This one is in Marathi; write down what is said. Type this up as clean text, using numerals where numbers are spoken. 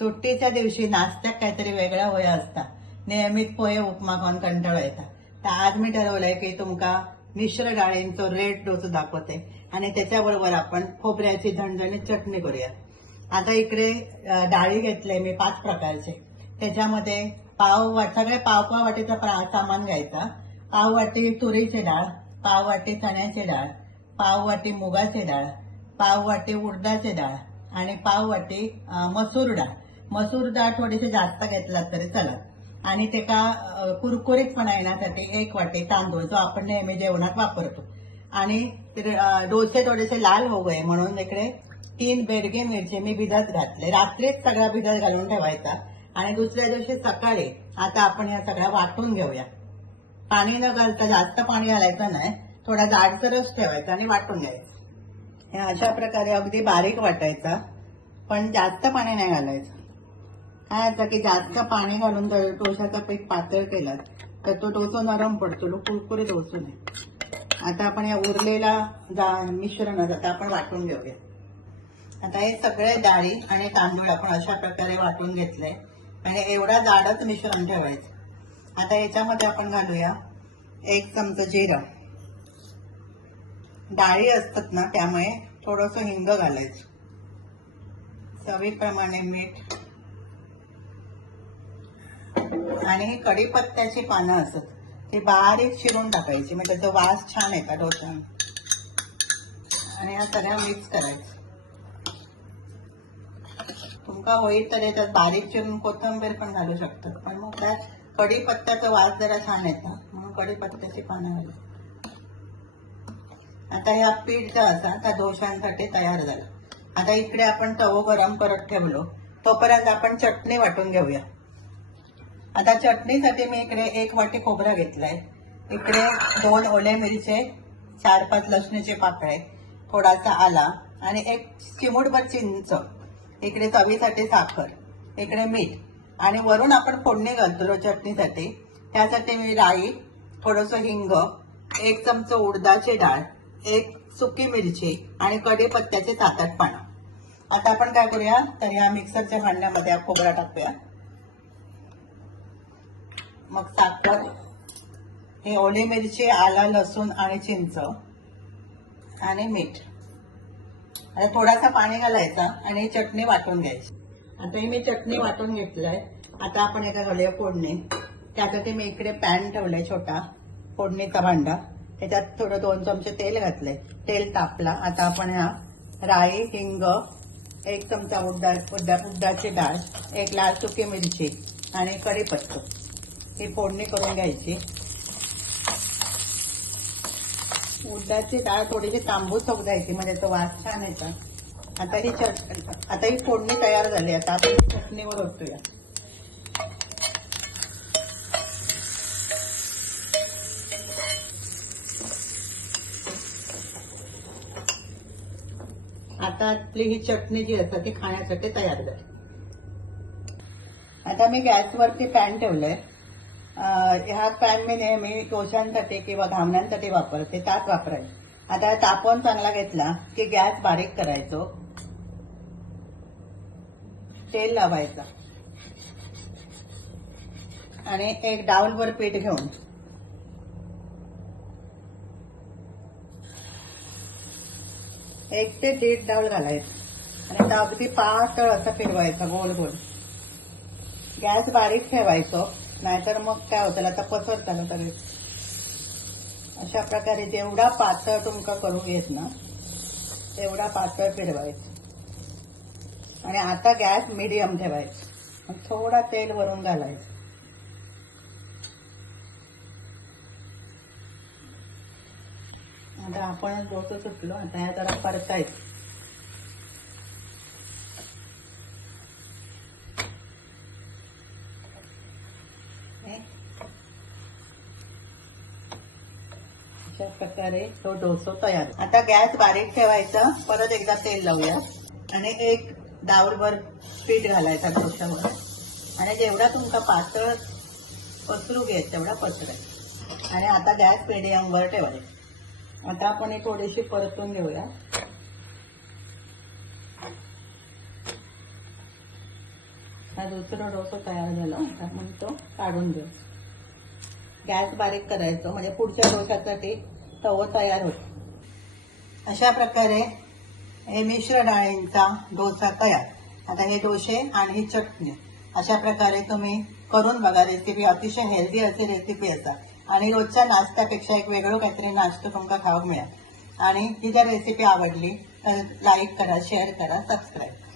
सुट्टीच्या दिवशी नाश्त्यात काहीतरी वेगळा होय असता. नियमित पोहे उपमा खाऊन कंटाळा येता. तर आज मी ठरवलंय की तुमका मिश्र डाळींचो रेड डोसो दाखवते आणि त्याच्याबरोबर आपण खोबऱ्याची झणझणीत चटणी करूया. आता इकडे डाळी घेतले मी 5 प्रकारचे. त्याच्यामध्ये सगळे पाव वाटीचा सामान घ्यायचा. पाव वाटी तुरीची डाळ, पाव वाटी चण्याची डाळ, पाव वाटी मुगाची डाळ, पाव वाटी उडदाची डाळ आणि पाव वाटी मसूर डाळ. मसूर डाळ थोडीशी जास्त घेतलात तरी चालत. आणि त्याला कुरकुरीतपणा येण्यासाठी 1 वाटी तांदूळ जो आपण नेहमी जेवणात वापरतो. आणि डोसे थोडेसे लाल हो गए म्हणून इकडे 3 बेडगे मिरची मी भिजत घातले. रात्रीच सगळा भिजत घालून ठेवायचा आणि दुसऱ्या दिवशी सकाळी आता आपण या सगळ्या वाटून घेऊया. पाणी न घालता जास्त पाणी घालायचं नाही, थोडा जाडसरच ठेवायचा आणि वाटून घ्यायचं. हे अशा प्रकारे अगदी बारीक वाटायचा, पण जास्त पाणी नाही घालायचं. काय असं की जास्त पाणी घालून जर डोशाचं पीठ पातळ केलं तर तो डोसा नरम पडतो, कुरकुरीत होतो नाही. आता आपण या उरलेला मिश्रण आता आपण वाटून घेऊया. आता हे सगळे डाळी आणि तांदूळ आपण अशा प्रकारे वाटून घेतले आणि एवढा जाडच मिश्रण ठेवायचं. आता याच्यामध्ये आपण घालूया 1 चमचा जिरं. डाळी असतात ना त्यामुळे थोडंसं हिंग घालायचं. चवीप्रमाणे मीठ आणि ही कढीपत्त्याची पानं असतात ती बारीक चिरून टाकायची, म्हणजे त्याचा वास छान येतात डोशाने. आणि या सगळ्या मिक्स करायचं. तुमका होईल तर याच्यात बारीक चिरून कोथिंबीर पण घालू शकतात, पण मग त्या कढीपत्त्याचा वास जरा छान येतात म्हणून कढीपत्त्याची पानं घालू. आता ह्या पीठ जो असा त्या डोशांसाठी तयार झाला. आता इकडे आपण तवो गरम करत ठेवलो, तोपर्यंत आपण चटणी वाटून घेऊया. आता चटणीसाठी मी इकडे 1 वाटी खोबरं घेतलंय. इकडे 2 ओले मिरचे, 4-5 लसणीचे पाकळे, थोडासा आला आणि 1 चिमूटभर चिंच. इकडे चवीसाठी साखर, इकडे मीठ आणि वरून आपण फोडणी घालतो चटणीसाठी. त्यासाठी मी राई, थोडंसं हिंग, 1 चमचा उडदाची डाळ, 1 सुकी मिरची आणि कढीपत्त्याचे 7-8 पानं. आता आपण काय करूया तर या मिक्सरच्या भांड्यामध्ये खोबरा टाकूया. मग साखर, हे ओली मिरची, आला, लसूण आणि चिंच आणि मीठ. आता थोडासा पाणी घालायचा आणि चटणी वाटून घ्यायची. आता ही मी चटणी वाटून घेतलंय. आता आपण एका घालूया फोडणी. त्यासाठी मी इकडे पॅन ठेवलाय छोटा फोडणीचा भांडा. त्याच्यात थोडं 2 चमचे तेल घातलंय. तेल तापला. आता आपण ह्या राई, हिंग, 1 चमचा उडदाची डाळ, 1 लाल सुकी मिरची आणि कढीपत्ता ही फोडणी करून घ्यायची. उडदाची डाळ थोडीशी तांबूस होऊ द्यायची म्हणजे तो वास छान येतो. आता ही फोडणी तयार झाली. आता आपण चटणीवर ओतूया. आता आपली ही चटणी जी असते ती खाण्यासाठी तयार झाली. आता मी गॅसवरती पॅन ठेवलंय. ह्या पॅन मी नेहमी डोशांसाठी किंवा घावण्यांसाठी वापरते, त्यात वापरायचं. आता तापवून चांगला घेतला की गॅस बारीक करायचो, तेल लावायचं आणि 1 डाऊलभर पीठ घेऊन 1 ते 1.5 डाऊल घालायचं आणि अगदी पातळ असं फिरवायचं गोल गोल. गॅस बारीक ठेवायचो, नाहीतर मग काय होतं आता पसरतं सगळे. अशा प्रकारे जेवढा पातळ तुमका करून घेत ना तेवढा पातळ फिरवायचं. आणि आता गॅस मीडियम ठेवायचा. थोडा तेल वरून घालायचं. आता आपण डोसं सुटलो. आता या जरा परतायचं. अशा प्रकारे तो डोसा तयार. आता गॅस बारीक ठेवायचा. परत एकदा तेल लावूया आणि 1 डाऊलभर पीठ घालायचा डोशावर आणि जेवढा तुमचा पातळ पसरू घ्यायचा तेवढा पसरायचा. आणि आता गॅस मीडियमवर ठेवायचा. आता आपण ही थोडीशी परतून घेऊया. आता दुसरा डोसा तयार झाला, आता आपण तो काढून घेऊ. गॅस बारीक करायचो म्हणजे पुढच्या डोशासाठी तवा तयार होतो. अशा प्रकारे हे मिश्र डाळींचा डोसा तयार. आता हे डोसे आणि ही चटणी अशा प्रकारे तुम्ही करून बघा. रेसिपी अतिशय हेल्दी अशी रेसिपी असा आणि रोजच्या नाश्त्यापेक्षा एक वेगळं काहीतरी नाश्ता तुमका खाऊक मिळेल. आणि ही जर रेसिपी आवडली तर लाईक करा, शेअर करा, सबस्क्राईब करा.